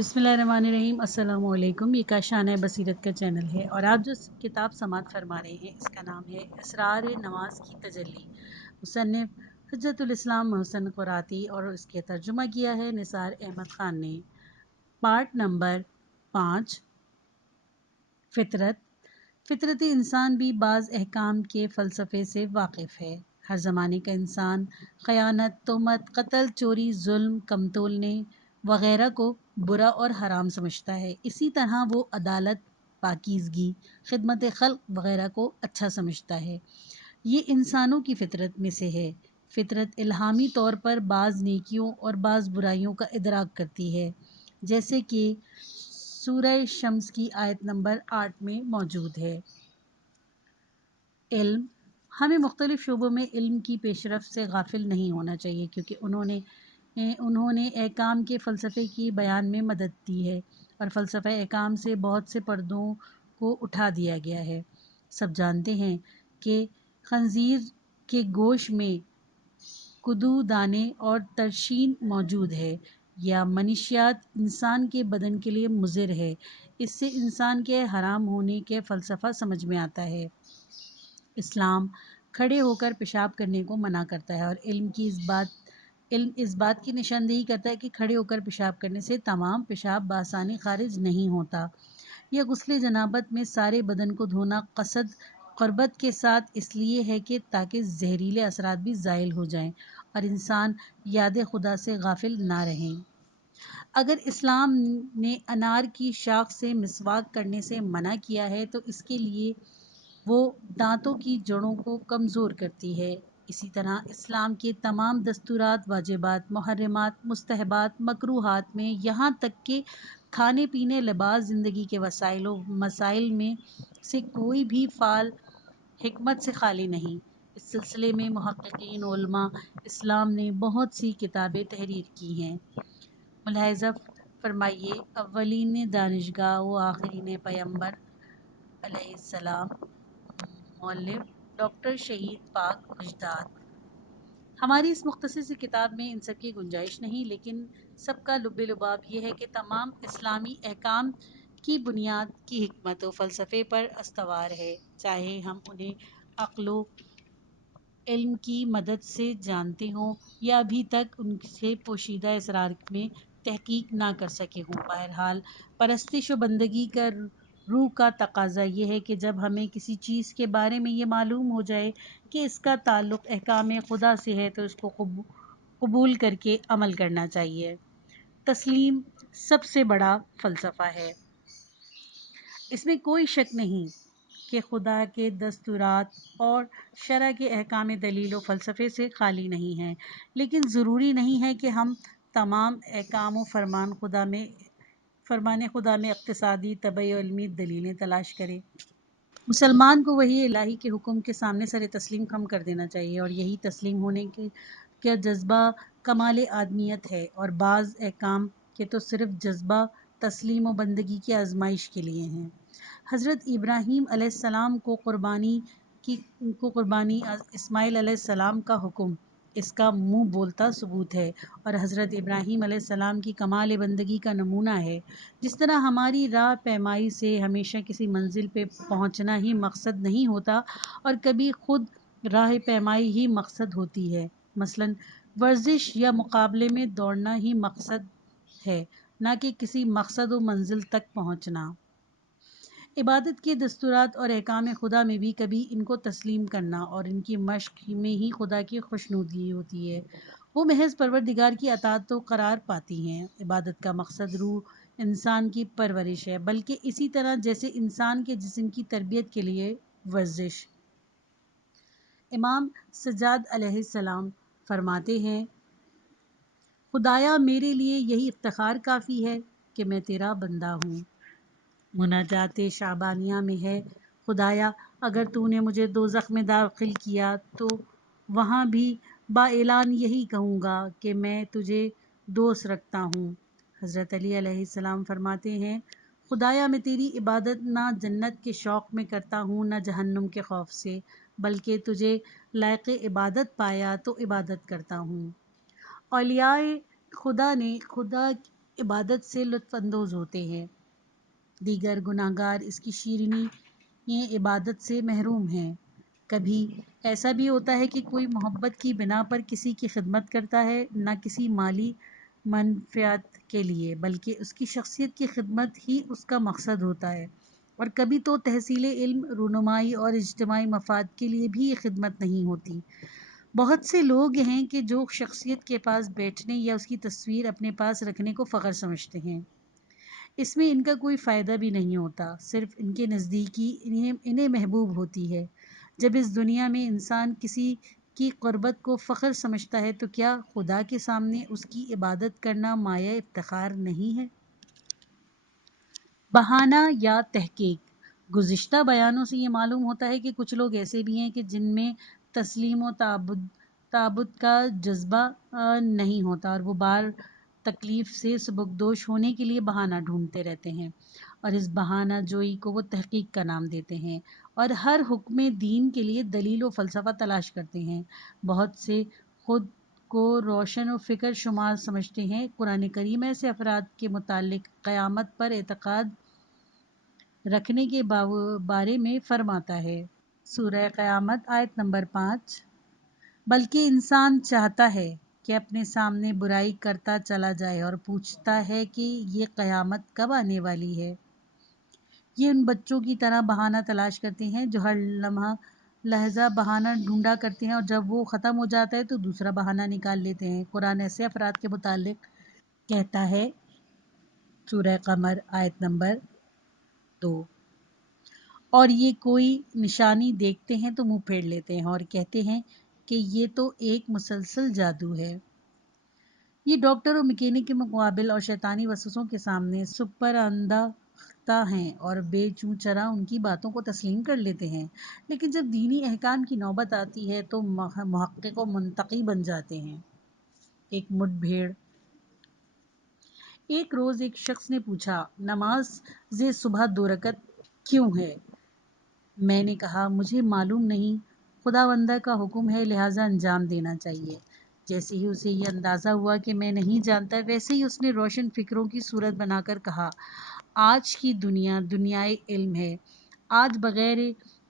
بسم اللہ الرحمن الرحیم۔ السلام علیکم۔ یہ کاشانہ بصیرت کا چینل ہے اور آپ جو کتاب سماعت فرما رہے ہیں اس کا نام ہے اسرار نماز کی تجلی۔ مصنف حجت الاسلام محسن قراتی اور اس کے ترجمہ کیا ہے نثار احمد خان نے۔ پارٹ نمبر 5، فطرت۔ فطرتی انسان بھی بعض احکام کے فلسفے سے واقف ہے۔ ہر زمانے کا انسان خیانت، تہمت، قتل، چوری، ظلم، کم تولنے وغیرہ کو برا اور حرام سمجھتا ہے۔ اسی طرح وہ عدالت، پاکیزگی، خدمت خلق وغیرہ کو اچھا سمجھتا ہے۔ یہ انسانوں کی فطرت میں سے ہے۔ فطرت الہامی طور پر بعض نیکیوں اور بعض برائیوں کا ادراک کرتی ہے، جیسے کہ سورہ شمس کی آیت نمبر 8 میں موجود ہے۔ علم۔ ہمیں مختلف شعبوں میں علم کی پیش رفت سے غافل نہیں ہونا چاہیے، کیونکہ انہوں نے احکام کے فلسفے کی بیان میں مدد دی ہے اور فلسفہ احکام سے بہت سے پردوں کو اٹھا دیا گیا ہے۔ سب جانتے ہیں کہ خنزیر کے گوشت میں کدو دانے اور ترشین موجود ہے۔ یا منشیات انسان کے بدن کے لیے مضر ہے۔ اس سے انسان کے حرام ہونے کے فلسفہ سمجھ میں آتا ہے۔ اسلام کھڑے ہو کر پیشاب کرنے کو منع کرتا ہے اور علم اس بات کی نشاندہی کرتا ہے کہ کھڑے ہو کر پیشاب کرنے سے تمام پیشاب بآسانی خارج نہیں ہوتا۔ یہ غسل جنابت میں سارے بدن کو دھونا قصد قربت کے ساتھ اس لیے ہے کہ تاکہ زہریلے اثرات بھی زائل ہو جائیں اور انسان یاد خدا سے غافل نہ رہیں۔ اگر اسلام نے انار کی شاخ سے مسواک کرنے سے منع کیا ہے تو اس کے لیے وہ دانتوں کی جڑوں کو کمزور کرتی ہے۔ اسی طرح اسلام کے تمام دستورات، واجبات، محرمات، مستحبات، مکروہات میں یہاں تک کہ کھانے پینے، لباس، زندگی کے وسائل و مسائل میں سے کوئی بھی فعل حکمت سے خالی نہیں۔ اس سلسلے میں محققین علماء اسلام نے بہت سی کتابیں تحریر کی ہیں۔ ملاحظہ فرمائیے، اولین دانشگاہ و آخرین پیغمبر علیہ السلام، مؤلف ڈاکٹر شہید پاک نژاد۔ ہماری اس مختصر سی کتاب میں ان سب کی گنجائش نہیں، لیکن سب کا لب لباب یہ ہے کہ تمام اسلامی احکام کی بنیاد کی حکمت و فلسفے پر استوار ہے، چاہے ہم انہیں عقل و علم کی مدد سے جانتے ہوں یا ابھی تک ان سے پوشیدہ اسرار میں تحقیق نہ کر سکے ہوں۔ بہرحال پرستش و بندگی کا روح کا تقاضا یہ ہے کہ جب ہمیں کسی چیز کے بارے میں یہ معلوم ہو جائے کہ اس کا تعلق احکام خدا سے ہے تو اس کو قبول کر کے عمل کرنا چاہیے۔ تسلیم سب سے بڑا فلسفہ ہے۔ اس میں کوئی شک نہیں کہ خدا کے دستورات اور شرع کے احکام دلیل و فلسفے سے خالی نہیں ہیں، لیکن ضروری نہیں ہے کہ ہم تمام احکام و فرمان خدا میں اقتصادی، طبعی و علمی دلیلیں تلاش کریں۔ مسلمان کو وحی الہی کے حکم کے سامنے سر تسلیم خم کر دینا چاہیے، اور یہی تسلیم ہونے کا جذبہ کمال آدمیت ہے، اور بعض احکام کے تو صرف جذبہ تسلیم و بندگی کی آزمائش کے لیے ہیں۔ حضرت ابراہیم علیہ السلام کو قربانی اسماعیل علیہ السلام کا حکم اس کا منہ بولتا ثبوت ہے، اور حضرت ابراہیم علیہ السلام کی کمال بندگی کا نمونہ ہے۔ جس طرح ہماری راہ پیمائی سے ہمیشہ کسی منزل پہ پہنچنا ہی مقصد نہیں ہوتا اور کبھی خود راہ پیمائی ہی مقصد ہوتی ہے، مثلاً ورزش یا مقابلے میں دوڑنا ہی مقصد ہے، نہ کہ کسی مقصد و منزل تک پہنچنا۔ عبادت کے دستورات اور احکام خدا میں بھی کبھی ان کو تسلیم کرنا اور ان کی مشق میں ہی خدا کی خوشنودی ہوتی ہے۔ وہ محض پروردگار کی اطاعت تو قرار پاتی ہیں۔ عبادت کا مقصد روح انسان کی پرورش ہے، بلکہ اسی طرح جیسے انسان کے جسم کی تربیت کے لیے ورزش۔ امام سجاد علیہ السلام فرماتے ہیں، خدایا میرے لیے یہی افتخار کافی ہے کہ میں تیرا بندہ ہوں۔ مناجات شعبانیہ میں ہے، خدایا اگر تو نے مجھے دوزخ میں داخل کیا تو وہاں بھی با اعلان یہی کہوں گا کہ میں تجھے دوست رکھتا ہوں۔ حضرت علی علیہ السلام فرماتے ہیں، خدایا میں تیری عبادت نہ جنت کے شوق میں کرتا ہوں نہ جہنم کے خوف سے، بلکہ تجھے لائق عبادت پایا تو عبادت کرتا ہوں۔ اولیاء خدا نے خدا عبادت سے لطف اندوز ہوتے ہیں، دیگر گناہگار اس کی شیرینی یہ عبادت سے محروم ہیں۔ کبھی ایسا بھی ہوتا ہے کہ کوئی محبت کی بنا پر کسی کی خدمت کرتا ہے، نہ کسی مالی منفعت کے لیے بلکہ اس کی شخصیت کی خدمت ہی اس کا مقصد ہوتا ہے، اور کبھی تو تحصیل علم، رونمائی اور اجتماعی مفاد کے لیے بھی یہ خدمت نہیں ہوتی۔ بہت سے لوگ ہیں کہ جو شخصیت کے پاس بیٹھنے یا اس کی تصویر اپنے پاس رکھنے کو فخر سمجھتے ہیں، اس میں ان کا کوئی فائدہ بھی نہیں ہوتا، صرف ان کے نزدیکی انہیں محبوب ہوتی ہے۔ جب اس دنیا میں انسان کسی کی قربت کو فخر سمجھتا ہے تو کیا خدا کے سامنے اس کی عبادت کرنا مایہ افتخار نہیں ہے؟ بہانہ یا تحقیق۔ گزشتہ بیانوں سے یہ معلوم ہوتا ہے کہ کچھ لوگ ایسے بھی ہیں کہ جن میں تسلیم و تعبد کا جذبہ نہیں ہوتا، اور وہ بار تکلیف سے سبکدوش ہونے کے لیے بہانہ ڈھونڈتے رہتے ہیں، اور اس بہانہ جوئی کو وہ تحقیق کا نام دیتے ہیں، اور ہر حکم دین کے لیے دلیل و فلسفہ تلاش کرتے ہیں۔ بہت سے خود کو روشن و فکر شمار سمجھتے ہیں۔ قرآن کریم ایسے افراد کے متعلق قیامت پر اعتقاد رکھنے کے بارے میں فرماتا ہے۔ سورہ قیامت آیت نمبر 5۔ بلکہ انسان چاہتا ہے کہ اپنے سامنے برائی کرتا چلا جائے اور پوچھتا ہے کہ یہ قیامت کب آنے والی ہے۔ یہ ان بچوں کی طرح بہانہ تلاش کرتے ہیں جو ہر لحظہ بہانہ ڈھونڈا کرتے ہیں، اور جب وہ ختم ہو جاتا ہے تو دوسرا بہانہ نکال لیتے ہیں۔ قرآن ایسے افراد کے متعلق کہتا ہے، سورہ قمر آیت نمبر 2۔ اور یہ کوئی نشانی دیکھتے ہیں تو منہ پھیر لیتے ہیں اور کہتے ہیں کہ یہ تو ایک مسلسل جادو ہے۔ یہ ڈاکٹر اور مکینک کے مقابل اور شیطانی وسوسوں کے سامنے سپر انداختہ ہیں اور بے چوں چرا ان کی باتوں کو تسلیم کر لیتے ہیں، لیکن جب دینی احکام کی نوبت آتی ہے تو محقق و منطقی بن جاتے ہیں۔ ایک مٹ بھیڑ۔ ایک روز ایک شخص نے پوچھا، نماز صبح 2 رکعت کیوں ہے؟ میں نے کہا، مجھے معلوم نہیں، خداوند کا حکم ہے لہٰذا انجام دینا چاہیے۔ جیسے ہی اسے یہ اندازہ ہوا کہ میں نہیں جانتا، ویسے ہی اس نے روشن فکروں کی صورت بنا کر کہا، آج کی دنیا دنیائے علم ہے، آج بغیر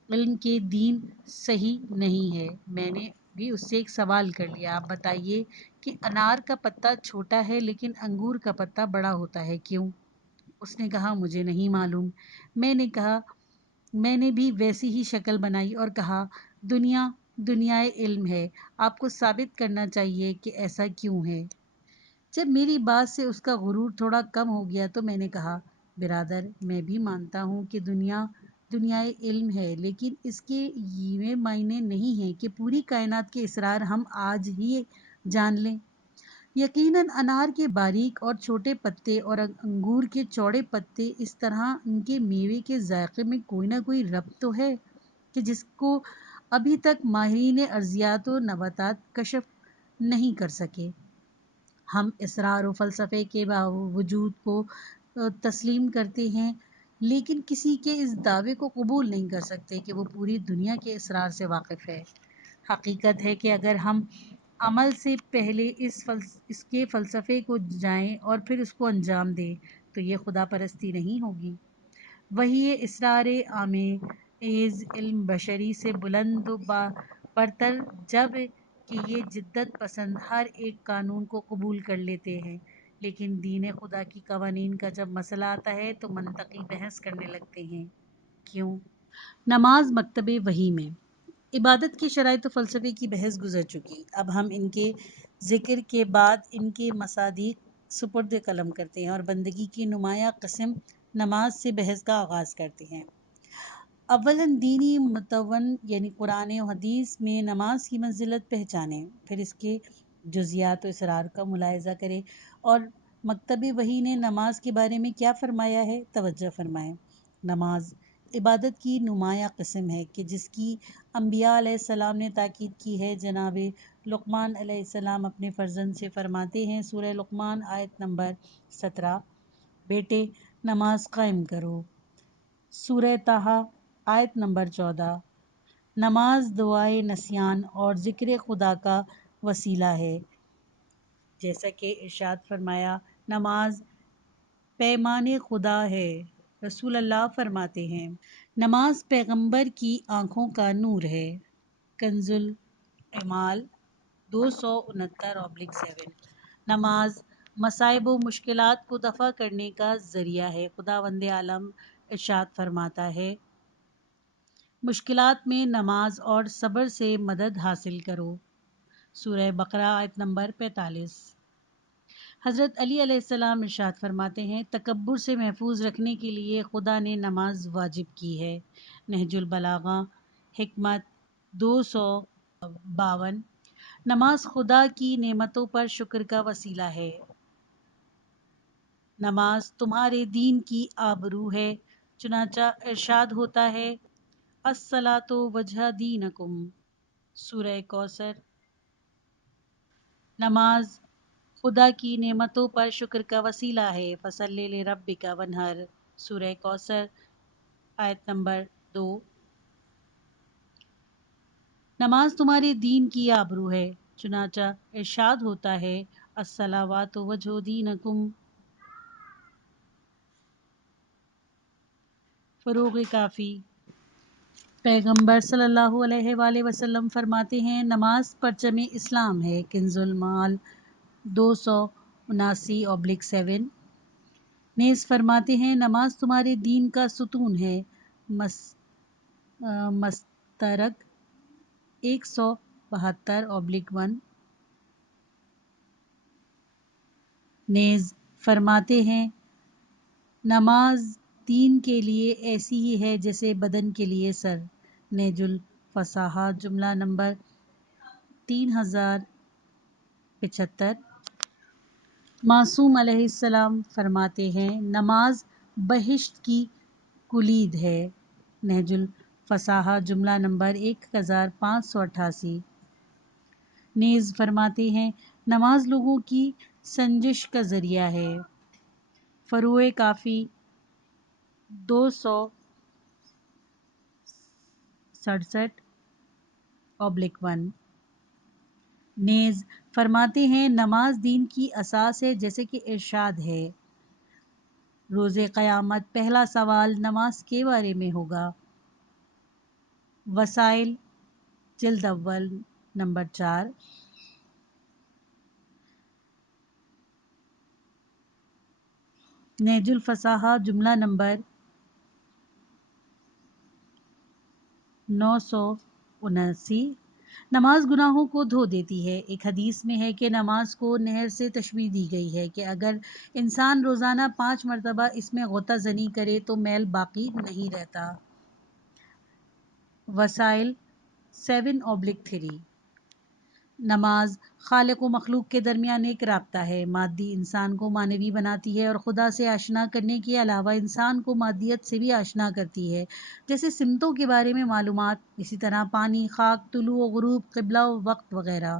علم کے دین صحیح نہیں ہے۔ میں نے بھی اس سے ایک سوال کر لیا، آپ بتائیے کہ انار کا پتا چھوٹا ہے لیکن انگور کا پتا بڑا ہوتا ہے کیوں؟ اس نے کہا، مجھے نہیں معلوم۔ میں نے بھی ویسی ہی شکل بنائی اور کہا، دنیا دنیائے علم ہے، آپ کو ثابت کرنا چاہیے کہ ایسا کیوں ہے۔ جب میری بات سے اس کا غرور تھوڑا کم ہو گیا تو میں نے کہا، برادر، میں بھی مانتا ہوں کہ دنیا دنیائے علم ہے، لیکن اس کے یہ معنی نہیں ہے کہ پوری کائنات کے اسرار ہم آج ہی جان لیں۔ یقیناً انار کے باریک اور چھوٹے پتے اور انگور کے چوڑے پتے، اس طرح ان کے میوے کے ذائقے میں کوئی نہ کوئی ربط تو ہے کہ جس کو ابھی تک ماہرین ارضیات و نباتات کشف نہیں کر سکے۔ ہم اسرار و فلسفے کے وجود کو تسلیم کرتے ہیں، لیکن کسی کے اس دعوے کو قبول نہیں کر سکتے کہ وہ پوری دنیا کے اسرار سے واقف ہے۔ حقیقت ہے کہ اگر ہم عمل سے پہلے اس کے فلسفے کو جائیں اور پھر اس کو انجام دیں تو یہ خدا پرستی نہیں ہوگی۔ وہی اسرار آمیز علم بشری سے بلند و برتر جب کہ یہ جدت پسند ہر ایک قانون کو قبول کر لیتے ہیں، لیکن دین خدا کی قوانین کا جب مسئلہ آتا ہے تو منطقی بحث کرنے لگتے ہیں۔ کیوں؟ نماز مکتب وحی میں عبادت کی شرائط و فلسفے کی بحث گزر چکی، اب ہم ان کے ذکر کے بعد ان کے مصادیق سپرد قلم کرتے ہیں اور بندگی کی نمایاں قسم نماز سے بحث کا آغاز کرتے ہیں۔ اولاً دینی متون یعنی قرآن و حدیث میں نماز کی منزلت پہچانیں، پھر اس کے جزیات و اسرار کا ملاحظہ کریں اور مکتب وحی نے نماز کے بارے میں کیا فرمایا ہے توجہ فرمائیں۔ نماز عبادت کی نمایاں قسم ہے کہ جس کی انبیاء علیہ السلام نے تاکید کی ہے۔ جناب لقمان علیہ السلام اپنے فرزند سے فرماتے ہیں، سورہ لقمان آیت نمبر 17، بیٹے نماز قائم کرو۔ سورہ طٰہٰ آیت نمبر 14، نماز دعائے نسیان اور ذکر خدا کا وسیلہ ہے، جیسا کہ ارشاد فرمایا، نماز پیمان خدا ہے۔ رسول اللہ فرماتے ہیں نماز پیغمبر کی آنکھوں کا نور ہے۔ کنز العمال 269/7۔ نماز مصائب و مشکلات کو دفع کرنے کا ذریعہ ہے۔ خداوند عالم ارشاد فرماتا ہے مشکلات میں نماز اور صبر سے مدد حاصل کرو۔ سورہ بقرہ آیت نمبر 45۔ حضرت علی علیہ السلام ارشاد فرماتے ہیں تکبر سے محفوظ رکھنے کے لیے خدا نے نماز واجب کی ہے۔ نہج البلاغہ حکمت 252۔ نماز خدا کی نعمتوں پر شکر کا وسیلہ ہے۔ نماز تمہارے دین کی آبرو ہے، چنانچہ ارشاد ہوتا ہے الصلاۃ وجہ دینکم۔ سورہ کوثر۔ نماز خدا کی نعمتوں پر شکر کا وسیلہ ہے۔ فصلی لربک وانحر۔ سورہ کوثر آیت نمبر 2۔ نماز تمہارے دین کی آبرو ہے، چنانچہ ارشاد ہوتا ہے الصلوات وجہ دینکم۔ فروغ کافی۔ پیغمبر صلی اللہ علیہ وآلہ وسلم فرماتے ہیں نماز پرچم اسلام ہے۔ کنز المال 279/7۔ نیز فرماتے ہیں نماز تمہارے دین کا ستون ہے۔ مسترک 172/1۔ نیز فرماتے ہیں نماز دین کے لیے ایسی ہی ہے جیسے بدن کے لیے سر۔ نہج الفصاحہ جملہ نمبر 3075۔ معصوم علیہ السلام فرماتے ہیں نماز بہشت کی کلید ہے۔ نہج الفصاحہ جملہ نمبر 1588۔ نیز فرماتے ہیں نماز لوگوں کی سنجش کا ذریعہ ہے۔ فروع کافی 267/1۔ نیز فرماتے ہیں نماز دین کی اساس ہے جیسے کہ ارشاد ہے روز قیامت پہلا سوال نماز کے بارے میں ہوگا۔ وسائل جلد اول نمبر 4۔ نہج الفصاحہ جملہ نمبر 979۔ نماز گناہوں کو دھو دیتی ہے۔ ایک حدیث میں ہے کہ نماز کو نہر سے تشبیہ دی گئی ہے کہ اگر انسان روزانہ 5 مرتبہ اس میں غوطہ زنی کرے تو میل باقی نہیں رہتا۔ وسائل 7/3۔ نماز خالق و مخلوق کے درمیان ایک رابطہ ہے۔ مادی انسان کو معنوی بناتی ہے اور خدا سے آشنا کرنے کے علاوہ انسان کو مادیت سے بھی آشنا کرتی ہے، جیسے سمتوں کے بارے میں معلومات، اسی طرح پانی، خاک، طلوع و غروب، قبلہ و وقت وغیرہ۔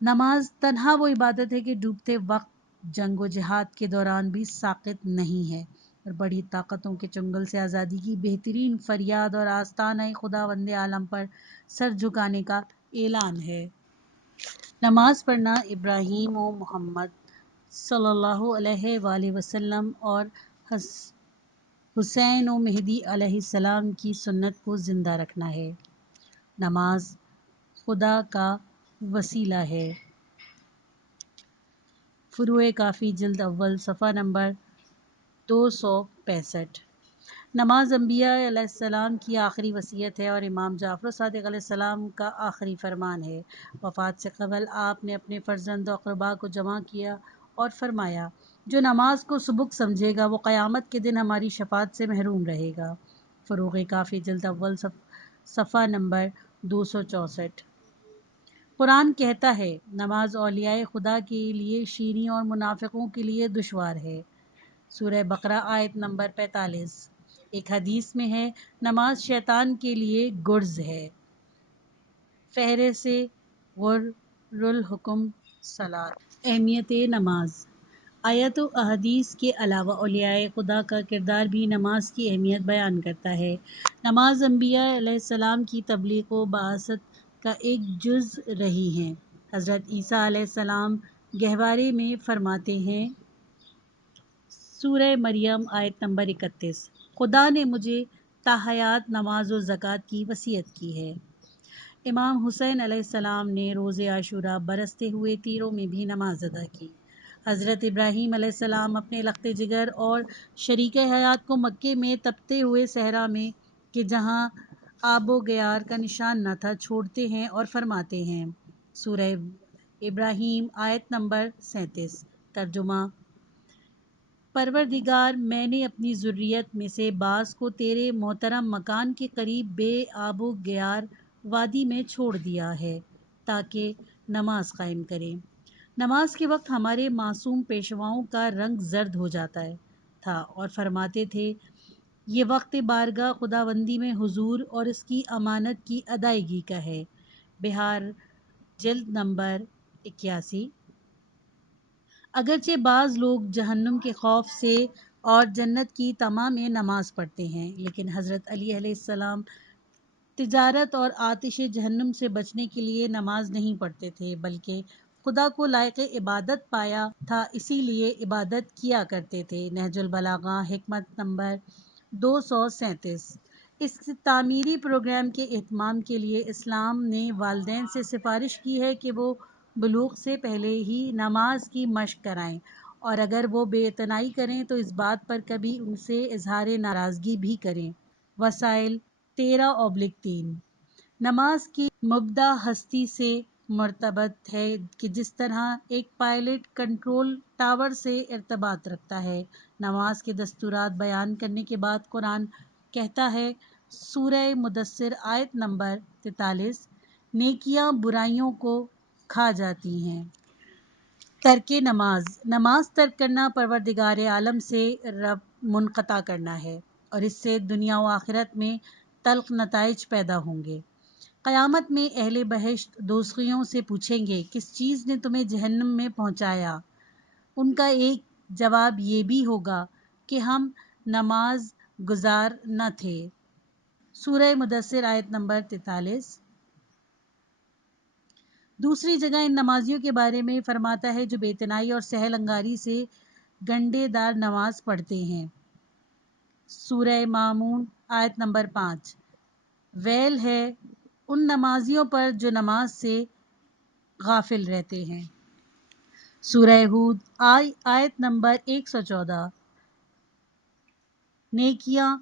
نماز تنہا وہ عبادت ہے کہ ڈوبتے وقت، جنگ و جہاد کے دوران بھی ساقط نہیں ہے اور بڑی طاقتوں کے چنگل سے آزادی کی بہترین فریاد اور آستانہ خداوند عالم پر سر جھکانے کا اعلان ہے۔ نماز پڑھنا ابراہیم و محمد صلی اللہ علیہ وآلہ وسلم اور حسین و مہدی علیہ السلام کی سنت کو زندہ رکھنا ہے۔ نماز خدا کا وسیلہ ہے۔ فروع کافی جلد اول صفحہ نمبر 265۔ نماز انبیاء علیہ السلام کی آخری وصیت ہے اور امام جعفر صادق علیہ السلام کا آخری فرمان ہے۔ وفات سے قبل آپ نے اپنے فرزند و اقرباء کو جمع کیا اور فرمایا جو نماز کو سبک سمجھے گا وہ قیامت کے دن ہماری شفاعت سے محروم رہے گا۔ فروغ کافی جلد اول صفحہ نمبر 264۔ قرآن کہتا ہے نماز اولیاء خدا کے لیے شیریں اور منافقوں کے لیے دشوار ہے۔ سورہ بقرہ آیت نمبر 45۔ ایک حدیث میں ہے نماز شیطان کے لیے گرز ہے۔ فہرست غر الحکم صلاۃ۔ اہمیت نماز۔ آیات و احادیث کے علاوہ اولیاء خدا کا کردار بھی نماز کی اہمیت بیان کرتا ہے۔ نماز انبیاء علیہ السلام کی تبلیغ و بعثت کا ایک جز رہی ہے۔ حضرت عیسیٰ علیہ السلام گہوارے میں فرماتے ہیں سورہ مریم آیت نمبر 31۔ خدا نے مجھے تاحیات نماز و زکوٰۃ کی وصیت کی ہے۔ امام حسین علیہ السلام نے روز عاشوراء برستے ہوئے تیروں میں بھی نماز ادا کی۔ حضرت ابراہیم علیہ السلام اپنے لخت جگر اور شریک حیات کو مکے میں تپتے ہوئے صحرا میں کہ جہاں آب و گیار کا نشان نہ تھا چھوڑتے ہیں اور فرماتے ہیں۔ سورہ ابراہیم آیت نمبر 37۔ ترجمہ: پروردگار، میں نے اپنی ذریت میں سے بعض کو تیرے محترم مکان کے قریب بے آب و گیار وادی میں چھوڑ دیا ہے تاکہ نماز قائم کریں۔ نماز کے وقت ہمارے معصوم پیشواؤں کا رنگ زرد ہو جاتا تھا اور فرماتے تھے، یہ وقت بارگاہ خداوندی میں حضور اور اس کی امانت کی ادائیگی کا ہے۔ بہار جلد نمبر 81۔ اگرچہ بعض لوگ جہنم کے خوف سے اور جنت کی طمع میں نماز پڑھتے ہیں، لیکن حضرت علی علیہ السلام تجارت اور آتش جہنم سے بچنے کے لیے نماز نہیں پڑھتے تھے، بلکہ خدا کو لائق عبادت پایا تھا اسی لیے عبادت کیا کرتے تھے۔ نہج البلاغہ حکمت نمبر 237۔ اس تعمیری پروگرام کے اہتمام کے لیے اسلام نے والدین سے سفارش کی ہے کہ وہ بلوغ سے پہلے ہی نماز کی مشق کرائیں، اور اگر وہ بے اعتنائی کریں تو اس بات پر کبھی ان سے اظہار ناراضگی بھی کریں۔ وسائل 13/3۔ نماز کی مبدا ہستی سے مرتبط ہے کہ جس طرح ایک پائلٹ کنٹرول ٹاور سے ارتباط رکھتا ہے۔ نماز کے دستورات بیان کرنے کے بعد قرآن کہتا ہے، سورہ مدثر آیت نمبر 43، نیکیاں برائیوں کو کھا جاتی ہیں۔ ترک نماز: نماز ترک کرنا پروردگار عالم سے ربط منقطع کرنا ہے، اور اس سے دنیا و آخرت میں تلخ نتائج پیدا ہوں گے۔ قیامت میں اہل بہشت دوزخیوں سے پوچھیں گے، کس چیز نے تمہیں جہنم میں پہنچایا؟ ان کا ایک جواب یہ بھی ہوگا کہ ہم نماز گزار نہ تھے۔ سورہ مدثر آیت نمبر 43۔ دوسری جگہ ان نمازیوں کے بارے میں فرماتا ہے جو بے اعتنائی اور سہل انگاری سے گنڈے دار نماز پڑھتے ہیں۔ سورہ مامون آیت نمبر 5۔ ویل ہے ان نمازیوں پر جو نماز سے غافل رہتے ہیں۔ سورہ ہود آیت نمبر 114۔ نیکیاں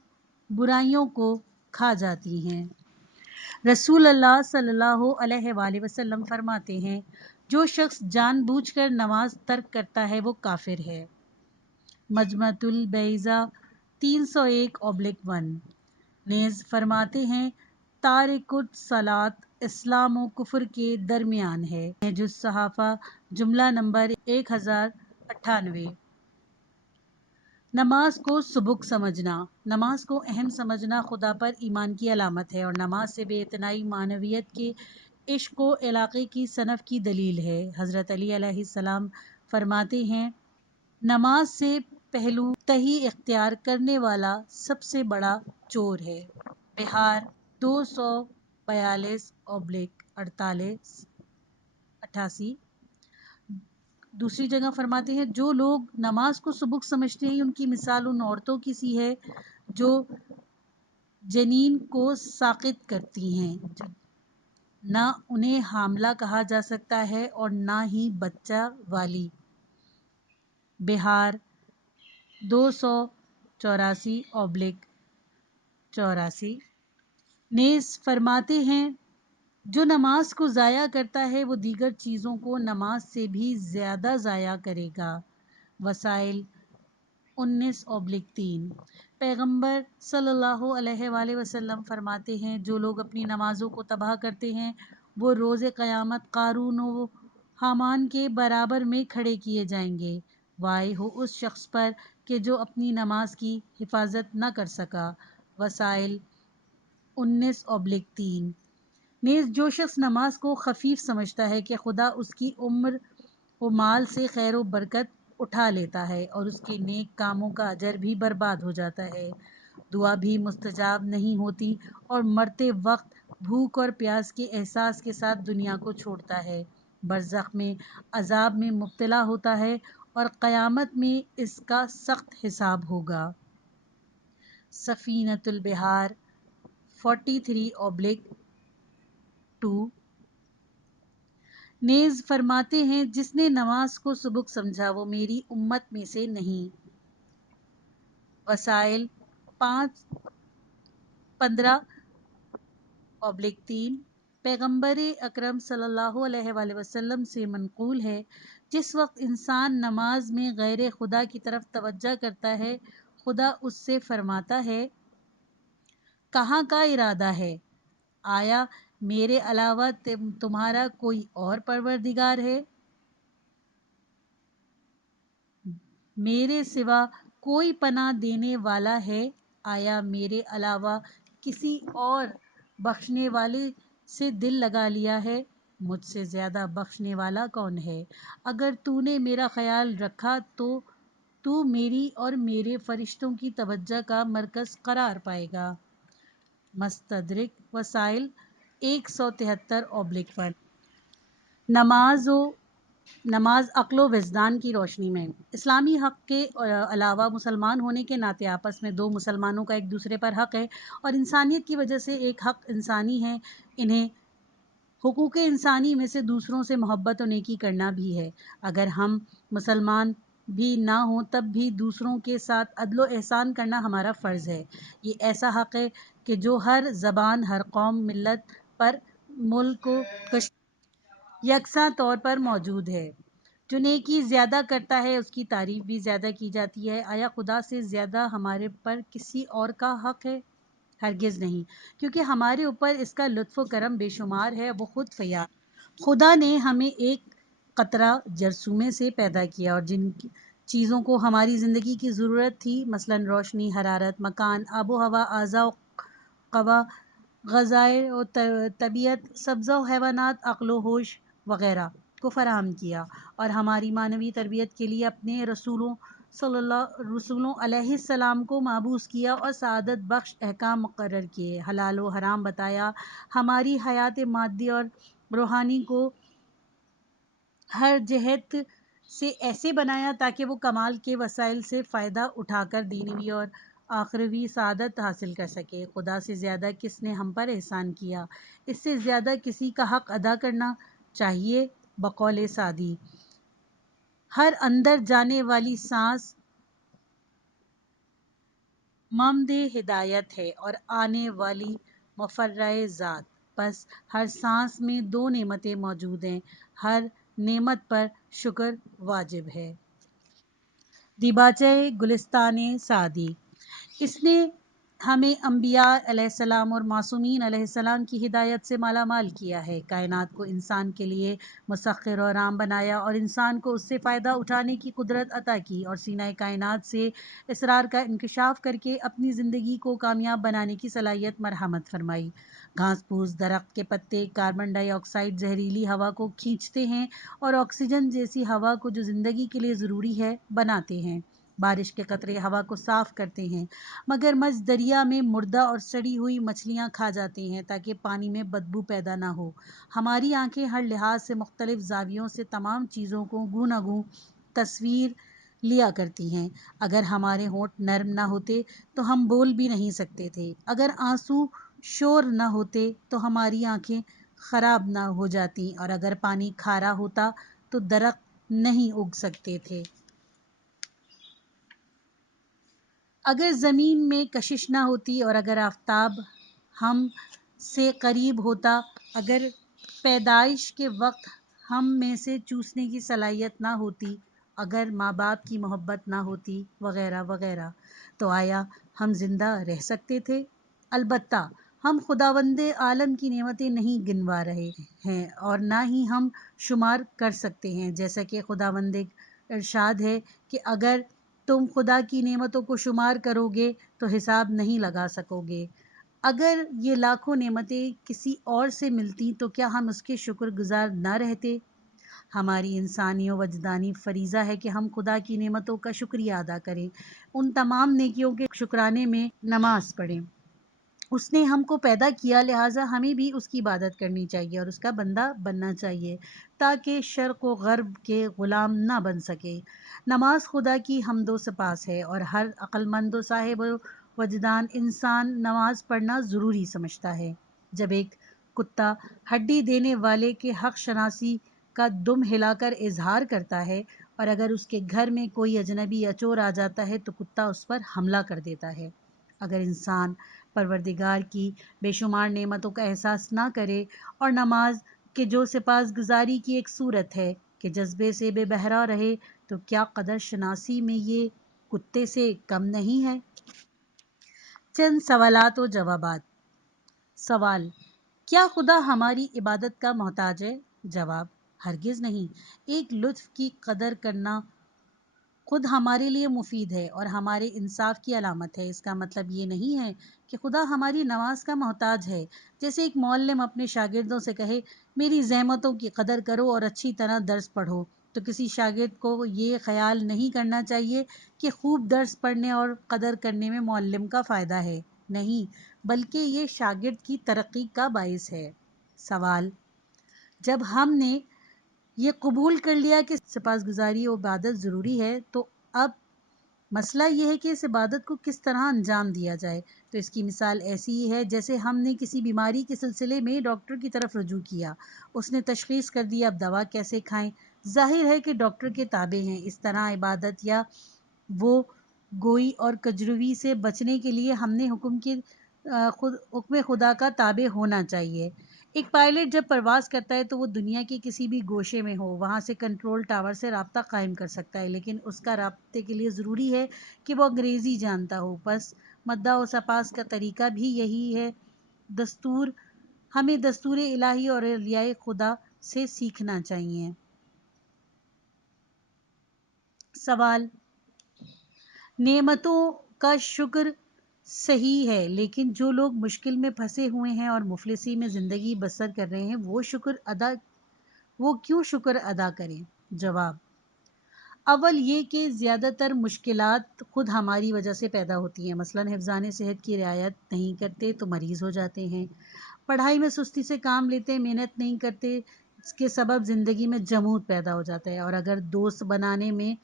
برائیوں کو کھا جاتی ہیں۔ رسول اللہ صلی اللہ علیہ وآلہ وسلم فرماتے ہیں، جو شخص جان بوجھ کر نماز ترک کرتا ہے وہ کافر ہے۔ مجموعۃ البیضاء 301/1۔ نیز فرماتے ہیں، تارک الصلاۃ اسلام و کفر کے درمیان ہے۔ نہج الصحافہ جملہ نمبر 1098۔ نماز کو سبک سمجھنا: نماز کو اہم سمجھنا خدا پر ایمان کی علامت ہے، اور نماز سے بے اعتنائی معنویت کے عشق و علاقے کی صنف کی دلیل ہے۔ حضرت علی علیہ السلام فرماتے ہیں، نماز سے پہلو تہی اختیار کرنے والا سب سے بڑا چور ہے۔ بہار 242/88۔ دوسری جگہ فرماتے ہیں، جو لوگ نماز کو سبک سمجھتے ہیں ان کی مثال ان عورتوں کی سی ہے جو جنین کو ساقط کرتی ہیں، نہ انہیں حاملہ کہا جا سکتا ہے اور نہ ہی بچہ والی۔ بہار 284/84۔ نیز فرماتے ہیں، جو نماز کو ضائع کرتا ہے وہ دیگر چیزوں کو نماز سے بھی زیادہ ضائع کرے گا۔ وسائل 19/3۔ پیغمبر صلی اللہ علیہ وآلہ وسلم فرماتے ہیں، جو لوگ اپنی نمازوں کو تباہ کرتے ہیں وہ روز قیامت قارون و حامان کے برابر میں کھڑے کیے جائیں گے۔ وائے ہو اس شخص پر کہ جو اپنی نماز کی حفاظت نہ کر سکا۔ وسائل 19/3۔ نیز جو شخص نماز کو خفیف سمجھتا ہے کہ خدا اس کی عمر و مال سے خیر و برکت اٹھا لیتا ہے اور اس کے نیک کاموں کا اجر بھی برباد ہو جاتا ہے، دعا بھی مستجاب نہیں ہوتی، اور مرتے وقت بھوک اور پیاس کے احساس کے ساتھ دنیا کو چھوڑتا ہے، برزخ میں عذاب میں مبتلا ہوتا ہے اور قیامت میں اس کا سخت حساب ہوگا۔ سفینۃ البحار 43/2 نیز فرماتے ہیں جس نے نماز کو سبک سمجھا وہ میری امت میں سے نہیں۔ وسائل 15/3 پیغمبر اکرم صلی اللہ علیہ وآلہ وسلم سے منقول ہے جس وقت انسان نماز میں غیر خدا کی طرف توجہ کرتا ہے خدا اس سے فرماتا ہے کہاں کا ارادہ ہے؟ آیا میرے علاوہ تمہارا کوئی اور پروردگار ہے؟ میرے سوا کوئی پناہ دینے والا ہے؟ آیا میرے علاوہ کسی اور بخشنے والے سے دل لگا لیا ہے؟ مجھ سے زیادہ بخشنے والا کون ہے؟ اگر تو نے میرا خیال رکھا تو تو میری اور میرے فرشتوں کی توجہ کا مرکز قرار پائے گا۔ مستدرک وسائل 173/1 نماز عقل و وجدان کی روشنی میں اسلامی حق کے علاوہ مسلمان ہونے کے ناطے آپس میں دو مسلمانوں کا ایک دوسرے پر حق ہے اور انسانیت کی وجہ سے ایک حق انسانی ہے۔ انہیں حقوق انسانی میں سے دوسروں سے محبت و نیکی کرنا بھی ہے۔ اگر ہم مسلمان بھی نہ ہوں تب بھی دوسروں کے ساتھ عدل و احسان کرنا ہمارا فرض ہے۔ یہ ایسا حق ہے کہ جو ہر زبان ہر قوم ملت پر ملک و یکساں طور پر موجود ہے۔ جو نیکی زیادہ کرتا ہے اس کی تعریف بھی زیادہ کی جاتی ہے۔ آیا خدا سے زیادہ ہمارے پر کسی اور کا حق ہے؟ ہرگز نہیں، کیونکہ ہمارے اوپر اس کا لطف و کرم بے شمار ہے۔ وہ خود فیاض۔ خدا نے ہمیں ایک قطرہ جرثومے سے پیدا کیا اور جن چیزوں کو ہماری زندگی کی ضرورت تھی مثلاً روشنی، حرارت، مکان، آب و ہوا، اعضاء و قوا، غذائے و طبیعت، سبزہ و حیوانات، عقل و ہوش وغیرہ کو فراہم کیا اور ہماری معنوی تربیت کے لیے اپنے رسولوں علیہ السلام کو مابعوث کیا اور سعادت بخش احکام مقرر کیے، حلال و حرام بتایا، ہماری حیات مادی اور روحانی کو ہر جہت سے ایسے بنایا تاکہ وہ کمال کے وسائل سے فائدہ اٹھا کر دینوی اور آخروی سعادت حاصل کر سکے۔ خدا سے زیادہ کس نے ہم پر احسان کیا؟ اس سے زیادہ کسی کا حق ادا کرنا چاہیے۔ بقول سعدی ہر اندر جانے والی سانس ممد ہدایت ہے اور آنے والی مفرہ ذات، پس ہر سانس میں دو نعمتیں موجود ہیں، ہر نعمت پر شکر واجب ہے۔ دیباچہ گلستان سعدی اس نے ہمیں انبیاء علیہ السلام اور معصومین علیہ السلام کی ہدایت سے مالا مال کیا ہے، کائنات کو انسان کے لیے مسخر و رام بنایا اور انسان کو اس سے فائدہ اٹھانے کی قدرت عطا کی اور سینہ کائنات سے اسرار کا انکشاف کر کے اپنی زندگی کو کامیاب بنانے کی صلاحیت مرحمت فرمائی۔ گھاس پھوس، درخت کے پتے کاربن ڈائی آکسائیڈ زہریلی ہوا کو کھینچتے ہیں اور آکسیجن جیسی ہوا کو جو زندگی کے لیے ضروری ہے بناتے ہیں۔ بارش کے قطرے ہوا کو صاف کرتے ہیں، مگر مجھ دریا میں مردہ اور سڑی ہوئی مچھلیاں کھا جاتے ہیں تاکہ پانی میں بدبو پیدا نہ ہو۔ ہماری آنکھیں ہر لحاظ سے مختلف زاویوں سے تمام چیزوں کو گوں نہ گوں تصویر لیا کرتی ہیں۔ اگر ہمارے ہونٹ نرم نہ ہوتے تو ہم بول بھی نہیں سکتے تھے، اگر آنسو شور نہ ہوتے تو ہماری آنکھیں خراب نہ ہو جاتی اور اگر پانی کھارا ہوتا تو درخت نہیں اگ سکتے تھے۔ اگر زمین میں کشش نہ ہوتی اور اگر آفتاب ہم سے قریب ہوتا، اگر پیدائش کے وقت ہم میں سے چوسنے کی صلاحیت نہ ہوتی، اگر ماں باپ کی محبت نہ ہوتی وغیرہ وغیرہ، تو آیا ہم زندہ رہ سکتے تھے؟ البتہ ہم خداوند عالم کی نعمتیں نہیں گنوا رہے ہیں اور نہ ہی ہم شمار کر سکتے ہیں، جیسا کہ خداوند ارشاد ہے کہ اگر تم خدا کی نعمتوں کو شمار کرو گے تو حساب نہیں لگا سکو گے۔ اگر یہ لاکھوں نعمتیں کسی اور سے ملتی تو کیا ہم اس کے شکر گزار نہ رہتے؟ ہماری انسانی و وجدانی فریضہ ہے کہ ہم خدا کی نعمتوں کا شکریہ ادا کریں، ان تمام نیکیوں کے شکرانے میں نماز پڑھیں، اس نے ہم کو پیدا کیا، لہٰذا ہمیں بھی اس کی عبادت کرنی چاہیے اور اس کا بندہ بننا چاہیے تاکہ شرق و غرب کے غلام نہ بن سکے۔ نماز خدا کی حمد و سپاس ہے اور ہر عقل مند و صاحب وجدان انسان نماز پڑھنا ضروری سمجھتا ہے۔ جب ایک کتا ہڈی دینے والے کے حق شناسی کا دم ہلا کر اظہار کرتا ہے اور اگر اس کے گھر میں کوئی اجنبی یا چور آ جاتا ہے تو کتا اس پر حملہ کر دیتا ہے۔ اگر انسان پروردگار کی بے شمار نعمتوں کا احساس نہ کرے اور نماز کے جو سپاس گزاری کی ایک صورت ہے کہ جذبے سے بے بہرا رہے تو کیا قدر شناسی میں یہ کتے سے کم نہیں ہے؟ چند سوالات و جوابات۔ سوال: کیا خدا ہماری عبادت کا محتاج ہے؟ جواب: ہرگز نہیں۔ ایک لطف کی قدر کرنا خود ہمارے لیے مفید ہے اور ہمارے انصاف کی علامت ہے۔ اس کا مطلب یہ نہیں ہے کہ خدا ہماری نماز کا محتاج ہے۔ جیسے ایک معلم اپنے شاگردوں سے کہے میری زحمتوں کی قدر کرو اور اچھی طرح درس پڑھو، تو کسی شاگرد کو یہ خیال نہیں کرنا چاہیے کہ خوب درس پڑھنے اور قدر کرنے میں معلم کا فائدہ ہے، نہیں، بلکہ یہ شاگرد کی ترقی کا باعث ہے۔ سوال: جب ہم نے یہ قبول کر لیا کہ سپاسگزاری و عبادت ضروری ہے تو اب مسئلہ یہ ہے کہ اس عبادت کو کس طرح انجام دیا جائے۔ تو اس کی مثال ایسی ہی ہے جیسے ہم نے کسی بیماری کے سلسلے میں ڈاکٹر کی طرف رجوع کیا، اس نے تشخیص کر دی، اب دوا کیسے کھائیں؟ ظاہر ہے کہ ڈاکٹر کے تابع ہیں۔ اس طرح عبادت یا وہ گوئی اور کجروی سے بچنے کے لیے ہم نے حکم خدا کا تابع ہونا چاہیے۔ ایک پائلٹ جب پرواز کرتا ہے تو وہ دنیا کے کسی بھی گوشے میں ہو وہاں سے کنٹرول ٹاور سے رابطہ قائم کر سکتا ہے، لیکن اس کا رابطے کے لیے ضروری ہے کہ وہ انگریزی جانتا ہو۔ بس مدح و سپاس کا طریقہ بھی یہی ہے۔ ہمیں دستور الہی اور اولیاء خدا سے سیکھنا چاہیے۔ سوال: نعمتوں کا شکر صحیح ہے، لیکن جو لوگ مشکل میں پھنسے ہوئے ہیں اور مفلسی میں زندگی بسر کر رہے ہیں وہ کیوں شکر ادا کریں؟ جواب: اول یہ کہ زیادہ تر مشکلات خود ہماری وجہ سے پیدا ہوتی ہیں، مثلاً حفظان صحت کی رعایت نہیں کرتے تو مریض ہو جاتے ہیں، پڑھائی میں سستی سے کام لیتے، محنت نہیں کرتے، اس کے سبب زندگی میں جمود پیدا ہو جاتا ہے، اور اگر دوست بنانے میں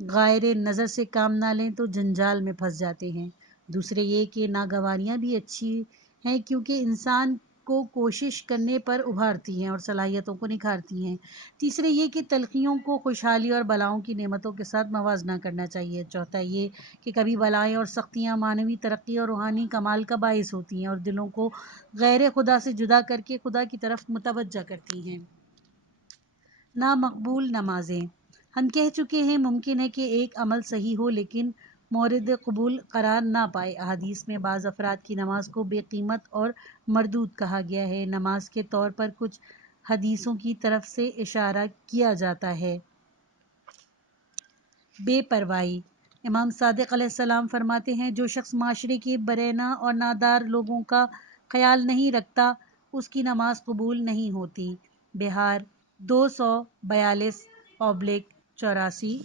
غائر نظر سے کام نہ لیں تو جنجال میں پھنس جاتے ہیں۔ دوسرے یہ کہ ناگواریاں بھی اچھی ہیں کیونکہ انسان کو کوشش کرنے پر ابھارتی ہیں اور صلاحیتوں کو نکھارتی ہیں۔ تیسرے یہ کہ تلخیوں کو خوشحالی اور بلاؤں کی نعمتوں کے ساتھ موازنہ کرنا چاہیے۔ چوتھا یہ کہ کبھی بلائیں اور سختیاں معنوی ترقی اور روحانی کمال کا باعث ہوتی ہیں اور دلوں کو غیر خدا سے جدا کر کے خدا کی طرف متوجہ کرتی ہیں۔ نامقبول نمازیں۔ ہم کہہ چکے ہیں ممکن ہے کہ ایک عمل صحیح ہو لیکن مورد قبول قرار نہ پائے۔ احادیث میں بعض افراد کی نماز کو بے قیمت اور مردود کہا گیا ہے۔ نماز کے طور پر کچھ حدیثوں کی طرف سے اشارہ کیا جاتا ہے۔ بے پرواہی۔ امام صادق علیہ السلام فرماتے ہیں جو شخص معاشرے کے برینا اور نادار لوگوں کا خیال نہیں رکھتا اس کی نماز قبول نہیں ہوتی۔ بہار 242/84